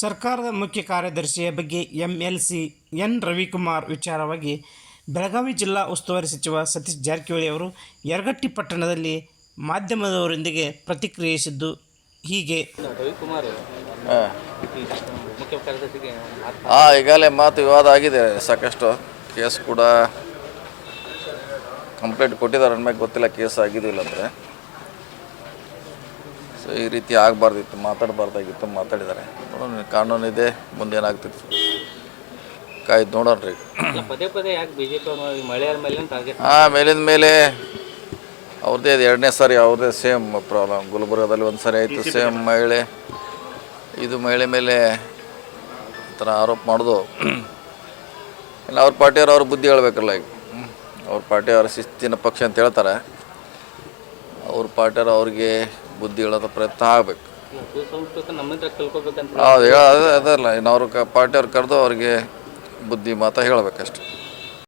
ಸರ್ಕಾರದ ಮುಖ್ಯ ಕಾರ್ಯದರ್ಶಿಯ ಬಗ್ಗೆ ಎಂಎಲ್ಸಿ ಎನ್ ರವಿಕುಮಾರ್ ವಿಚಾರವಾಗಿ ಬೆಳಗಾವಿ ಜಿಲ್ಲಾ ಉಸ್ತುವಾರಿ ಸಚಿವ ಸತೀಶ್ ಜಾರಕಿಹೊಳಿ ಅವರು ಯರಗಟ್ಟಿ ಪಟ್ಟಣದಲ್ಲಿ ಮಾಧ್ಯಮದವರೊಂದಿಗೆ ಪ್ರತಿಕ್ರಿಯಿಸಿದ್ದು ಹೀಗೆ. ರವಿಕುಮಾರ್ ಹಾಂ. ಮುಖ್ಯ ಕಾರ್ಯದರ್ಶಿಗೆ ಹಾಂ ಈಗಾಗಲೇ ಮಾತು ವಿವಾದ ಆಗಿದೆ. ಸಾಕಷ್ಟು ಕೇಸ್ ಕೂಡ ಕಂಪ್ಲೇಂಟ್ ಕೊಟ್ಟಿದ್ದಾರೆ. ಅಂದಮೇಲೆ ಗೊತ್ತಿಲ್ಲ ಕೇಸ್ ಆಗಿದ್ದಿಲ್ಲ ಅಂದರೆ. ಸೊ ಈ ರೀತಿ ಆಗಬಾರ್ದಿತ್ತು ಮಾತಾಡಬಾರ್ದಾಗಿತ್ತು ಮಾತಾಡಿದ್ದಾರೆ. ನೋಡೋಣ ಕಾನೂನಿದೆ ಮುಂದೆ ಏನಾಗ್ತಿತ್ತು ಕಾಯ್ದು ನೋಡೋಣ ರೀ. ಪದೇ ಪದೇ ಯಾಕೆ ಬಿಜೆಪಿ ಮೇಲೆ ಟಾರ್ಗೆಟ್ ಹಾಂ ಮೇಲಿಂದ ಮೇಲೆ ಅವ್ರದ್ದೇ ಅದು ಎರಡನೇ ಸಾರಿ ಅವ್ರದ್ದೇ ಸೇಮ್ ಪ್ರಾಬ್ಲಮ್ ಗುಲ್ಬರ್ಗದಲ್ಲಿ ಒಂದು ಸಾರಿ ಆಯಿತು ಸೇಮ್ ಮಹಿಳೆ. ಇದು ಮಹಿಳೆ ಮೇಲೆ ಒಂಥರ ಥರ ಆರೋಪ ಮಾಡೋದು. ಇನ್ನು ಅವ್ರ ಪಾರ್ಟಿಯವ್ರು ಅವ್ರ ಬುದ್ಧಿ ಹೇಳ್ಬೇಕಲ್ಲ ಈಗ. ಅವ್ರ ಪಾರ್ಟಿಯವ್ರ ಶಿಸ್ತಿನ ಪಕ್ಷ ಅಂತ ಹೇಳ್ತಾರೆ. ಅವ್ರ ಪಾರ್ಟಿಯವ್ರು ಅವ್ರಿಗೆ ಬುದ್ಧಿ ಹೇಳೋದ ಪ್ರಯತ್ನ ಆಗಬೇಕು. ಅದೇ ಹೇಳ ಅದೇ ಅದಲ್ಲ ಇನ್ನು ಅವ್ರ ಕ ಪಾರ್ಟಿಯವ್ರು ಕರೆದು ಅವ್ರಿಗೆ ಬುದ್ಧಿ ಮಾತಾ ಹೇಳ್ಬೇಕಷ್ಟೆ.